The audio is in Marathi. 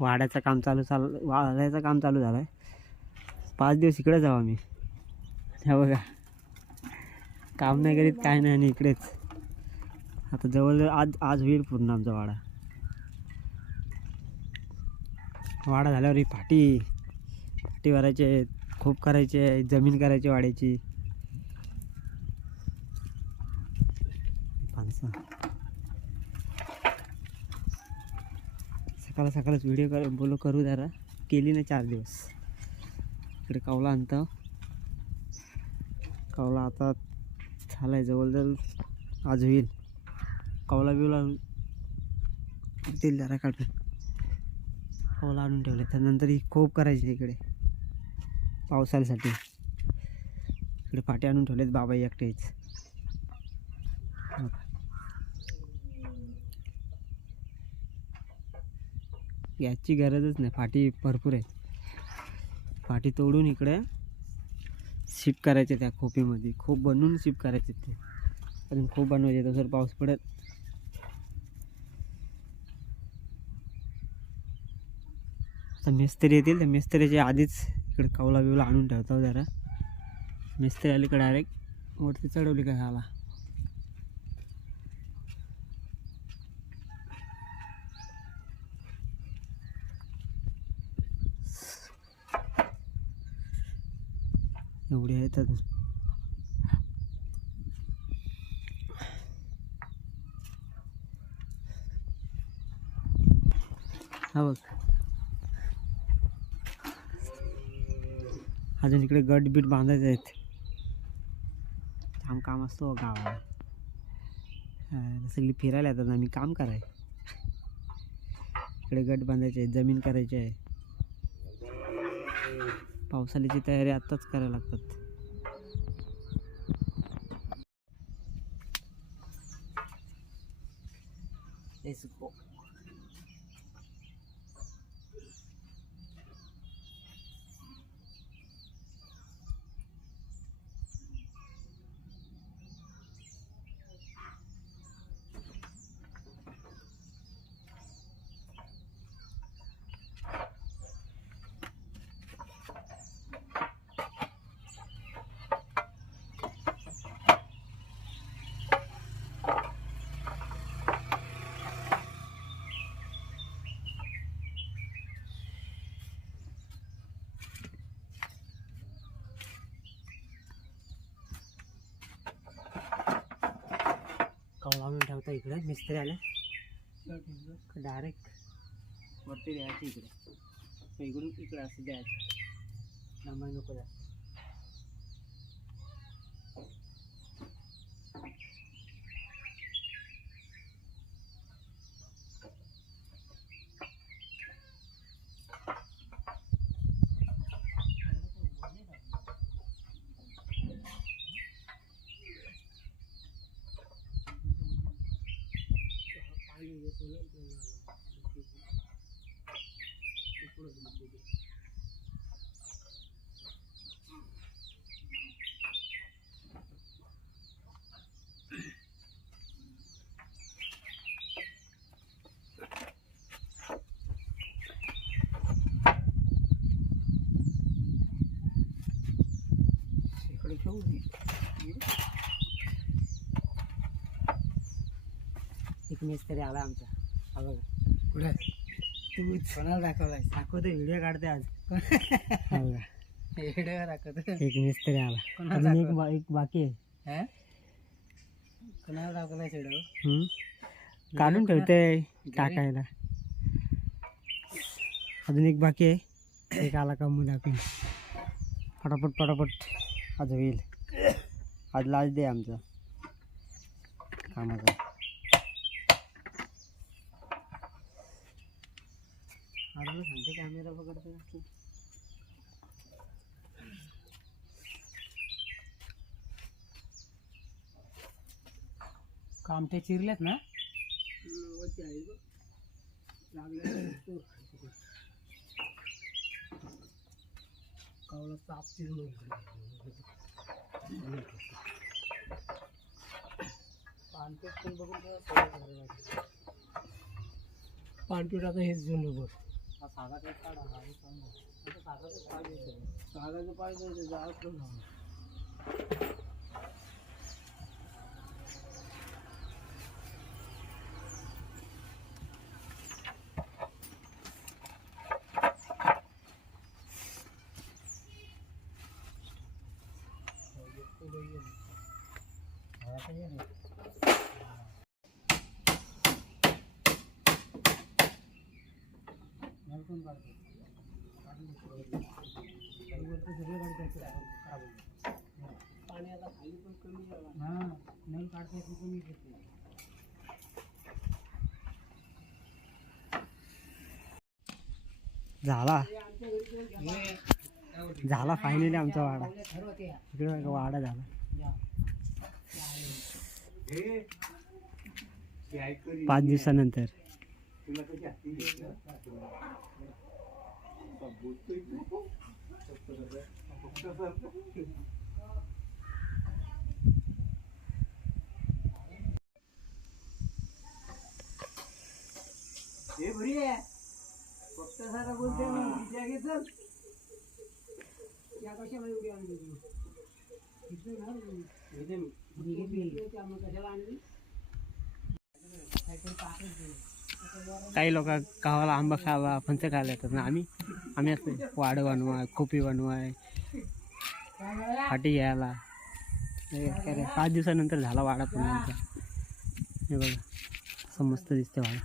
वाड्याचं काम वाड्याचं काम चालू झालं आहे. 5 दिवस इकडे जाऊ आम्ही. हे बघा, काम नाही करीत काय नाही, आणि इकडेच आता जवळ आज होईल पूर्ण आमचा वाडा झाल्यावर ही फाटी भरायचे, खूप करायचे, जमीन करायची वाड्याची. सकाळच व्हिडिओ करू जरा, केली ना 4 दिवस. इकडे कौला आणतो. कौला आता झालाय जवळ आज होईल. कौला बिवला तेल जरा काढून कौला आणून ठेवले. त्यानंतर ही खूप करायची इकडे पावसाळ्यासाठी. इकडे फाटे आणून ठेवलेत बाबा एकटेच. याची गरजच नाही, फाटी भरपूर आहे. फाटी तोडून इकडे शिफ्ट करायचे त्या खोपीमध्ये. खूप बनवून शिफ्ट करायचे ते, अजून खूप बनवायचे. तसं पाऊस पडत आता मिस्त्री येतील, त्या मिस्त्रीच्या आधीच इकडे कौला बिवला आणून ठेवतो जरा. मिस्त्री आली का डायरेक्ट वरती चढवली काय ह्याला. एवढी आहेत अजून. हा बघ, अजून इकडे गट बीट बांधायचे आहेत. काम असतो गावाला. सगळी फिरायला येतात, आम्ही काम कराय. इकडे गट बांधायचे आहे, जमीन करायची आहे. पावसाळ्याची तयारी आत्ताच करायला लागतात. कौला आणून ठेवता इकडे. मिस्त्री आले डायरेक्ट वरती द्यायची. इकडून इकडे असं द्यायचं, लांबा नको द्या. एक मिस्त्री आला आमचा. हा बघा पुढे. तू कोणाला दाखवलाय? दाखवतो, व्हिडिओ काढते आज. व्हिडिओ दाखवतो. एक मिस्त्री आला, अजून एक बाकी आहे. कोणाला दाखवलाय व्हिडिओ? काढून ठेवते टाकायला. अजून एक बाकी आहे. एक आला का मग दाखवेन. फटाफट आज होईल. आज लास्ट डे आमचा कामाचा. सांगते कॅमेरा पकडतो. काम ते चिरलेत ना. कौला साप चिरलो. पानपेट पण बघून पानपिठाचं हेच जुनं बघ. पाणी आता खाली पण कमी झाला. नळ काढता कमी घेते. झाला झाला फायनली आमचा वाडा. इकडे बघा, वाडा झाला. 5 दिवसानंतर. फक्त सारा बोलते घेतलं या कशाला एवढी आणली कशाला आणली. काही लोक गावाला आंबा खावा फणस खायला येतात ना. आम्ही असतो वाड बनवाय, खोपी बनवाय, फाटी घ्यायला. 5 दिवसानंतर झाला वाडा पण आमचा. हे बघा, असं मस्त दिसते वाडा.